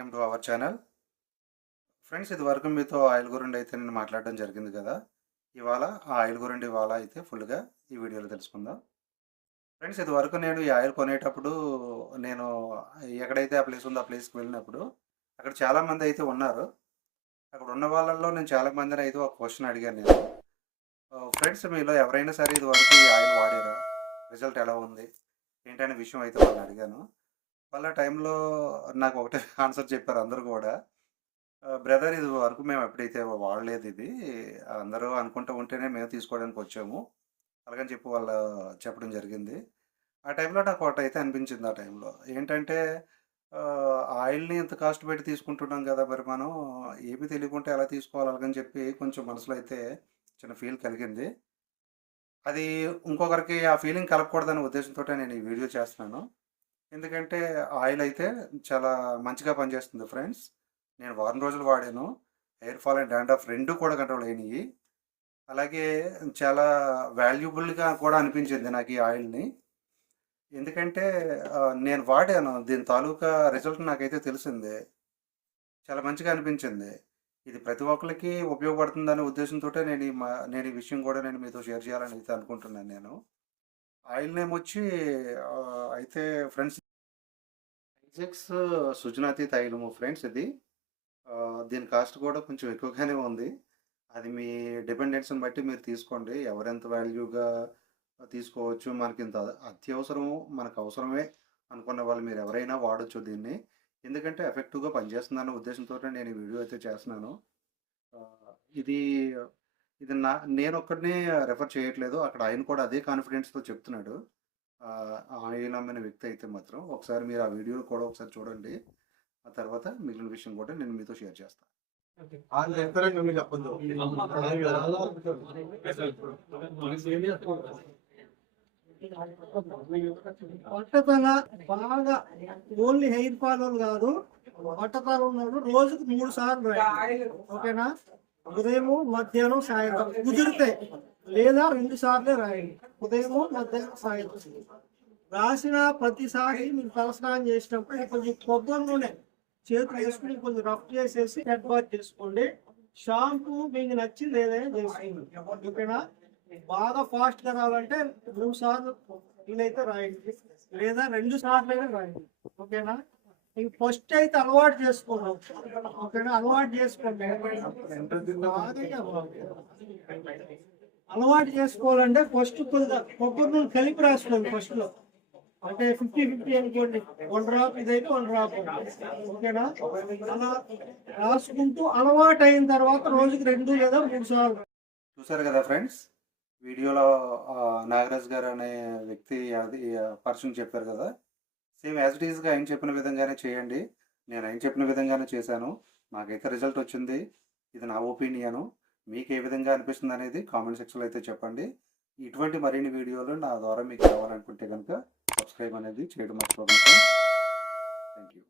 Welcome to our channel. Friends ఇది వరకు మీతో ఆయిల్ గురండి అయితే నేను మాట్లాడడం జరిగింది కదా? ఇవాళ ఆ ఆయిల్ గురించి ఇవాళ అయితే ఫుల్గా ఈ వీడియోలో తెలుసుకుందాం. ఫ్రెండ్స్ ఇది వరకు నేను ఈ ఆయిల్ కొనేటప్పుడు నేను ఎక్కడైతే ఆ ప్లేస్ ఉందో ఆ ప్లేస్కి వెళ్ళినప్పుడు అక్కడ చాలామంది అయితే ఉన్నారు. అక్కడ ఉన్న వాళ్ళల్లో నేను చాలామందిని అయితే ఒక క్వశ్చన్ అడిగాను నేను. ఫ్రెండ్స్ మీలో ఎవరైనా సరే ఇది వరకు ఈ ఆయిల్ వాడారా? రిజల్ట్ ఎలా ఉంది? ఏంటనే విషయం అయితే వాళ్ళని అడిగాను. వాళ్ళ టైంలో నాకు ఒకటే ఆన్సర్ చెప్పారు అందరూ కూడా. బ్రదర్ ఇది వరకు మేము ఎప్పుడైతే వాడలేదు ఇది అందరూ అనుకుంటూ ఉంటేనే మేము తీసుకోవడానికి వచ్చాము. అలాగని చెప్పి వాళ్ళు చెప్పడం జరిగింది. ఆ టైంలో నాకు ఒకటి అయితే అనిపించింది ఆ టైంలో. ఏంటంటే ఆయిల్ని ఇంత కాస్ట్ పెట్టి తీసుకుంటున్నాం కదా మరి మనం ఏమీ తెలియకుంటే ఎలా తీసుకోవాలి అలాగని చెప్పి కొంచెం మనసులో అయితే చిన్న ఫీల్ కలిగింది. అది ఇంకొకరికి ఆ ఫీలింగ్ కలగకూడదనే ఉద్దేశంతో నేను ఈ వీడియో చేస్తున్నాను. ఎందుకంటే ఆయిల్ అయితే చాలా మంచిగా పనిచేస్తుంది ఫ్రెండ్స్. నేను వారం రోజులు వాడాను. హెయిర్ ఫాల్ అండ్ డాండ్రఫ్ రెండు కూడా కంట్రోల్ అయినాయి. అలాగే చాలా వాల్యుబుల్గా కూడా అనిపించింది నాకు ఈ ఆయిల్ని. ఎందుకంటే నేను వాడాను. దీని తాలూకా రిజల్ట్ నాకైతే తెలిసింది. చాలా మంచిగా అనిపించింది. ఇది ప్రతి ఒక్కరికి ఉపయోగపడుతుందనే ఉద్దేశంతో నేను ఈ నేను ఈ విషయం కూడా నేను మీతో షేర్ చేయాలని అయితే అనుకుంటున్నాను నేను. ఆయిల్ నేమ్ వచ్చి అయితే ఫ్రెండ్స్ ఐజెక్స్ సుజనాతి తైలము ఫ్రెండ్స్ ఇది. దీని కాస్ట్ కూడా కొంచెం ఎక్కువగానే ఉంది. అది మీ డిపెండెన్స్ని బట్టి మీరు తీసుకోండి. ఎవరెంత వాల్యూగా తీసుకోవచ్చు మనకి ఇంత అత్యవసరము మనకు అవసరమే అనుకున్న వాళ్ళు మీరు ఎవరైనా వాడచ్చు దీన్ని. ఎందుకంటే ఎఫెక్టివ్గా పనిచేస్తుందన్న ఉద్దేశంతో నేను ఈ వీడియో అయితే చేస్తున్నాను. ఇది ఇది నా నేను ఒక్కడినే రెఫర్ చేయట్లేదు అక్కడ ఆయన కూడా అదే కాన్ఫిడెన్స్తో చెప్తున్నాడు ఆ, ఆయన అమ్మిన వ్యక్తి అయితే మాత్రం ఒకసారి మీరు ఆ వీడియో కూడా ఒకసారి చూడండి ఆ తర్వాత మిగిలిన విషయం కూడా నేను మీతో షేర్ చేస్తాను పట్టతల బాగా ఓన్లీ హెయిర్ ఫాల్ కాదు పట్టతల ఉన్నాడు రోజుకు మూడు సార్లు. ఓకేనా ఉదయం మధ్యాహ్నం సాయంత్రం. కుదిరితే లేదా రెండు సార్లే రాయండి. ఉదయం మధ్యాహ్నం సాయంత్రం. రాసిన ప్రతిసారి మీరు తలస్నానం చేసినప్పుడు కొంచెం కొబ్బరి నూనె చేతులు వేసుకుని కొంచెం రఫ్ చేసేసి హెడ్ వాష్ చేసుకోండి. షాంపూ మీకు నచ్చింది ఏదైనా చేసుకోండి. ఓకేనా? బాగా ఫాస్ట్గా రావాలంటే మూడు సార్లు వీలైతే రాయండి. లేదా రెండు సార్లు అయినా రాయండి. ఓకేనా? నీకు ఫస్ట్ అయితే అలవాటు చేసుకున్నాం ఓకేనా? అలవాటు చేసుకోండి. అలవాటు. చేసుకోవాలంటే ఫస్ట్ కొద్దిగా కొబ్బరి నూనె కలిపి రాసుకోండి ఫస్ట్లో. అంటే ఫిఫ్టీ ఫిఫ్టీ అనుకోండి. వన్ డ్రాప్ ఇదైతే వన్ డ్రాప్ ఓకేనా? అలా రాసుకుంటూ అలవాటు అయిన తర్వాత రోజుకి రెండు లేదా మూడు సార్లు. చూసారు కదా ఫ్రెండ్స్? వీడియోలో నాగరాజ్ గారు అనే వ్యక్తి అది పర్సన్ చెప్పారు కదా? సేమ్ యాజ్ ఇట్ ఈస్గా ఆయన చెప్పిన విధంగానే చేయండి. నేను ఆయన చెప్పిన విధంగానే చేశాను. నాకైతే రిజల్ట్ వచ్చింది. ఇది నా ఒపీనియను. మీకు ఏ విధంగా అనిపిస్తుంది అనేది కామెంట్ సెక్షన్లో అయితే చెప్పండి. ఇటువంటి మరిన్ని వీడియోలు నా ద్వారా మీకు కావాలనుకుంటే కనుక సబ్స్క్రైబ్ అనేది చేయడం మర్చిపోకండి. Thank you